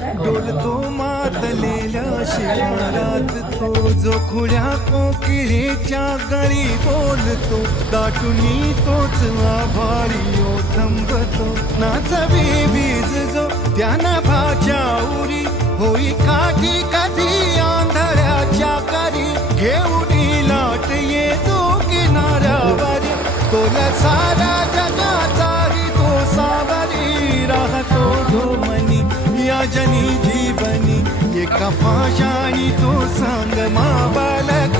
डोलतो मातलेल्या शिवारात तो जो खुल्या कोकिळेच्या गळी बोलतो दाटुनी तोच आभारी ओ थंबतो नाचवी वीज जो त्या नभाच्या उरी होई काठी कधी आंधळ्याच्या करी घेऊन लाट येतो किनाऱ्यावरी तोला सारा जगाचाही तो सावरी राहतो धोमनी या जनी जीवनी एका पाशाणी तो सांग मा बालक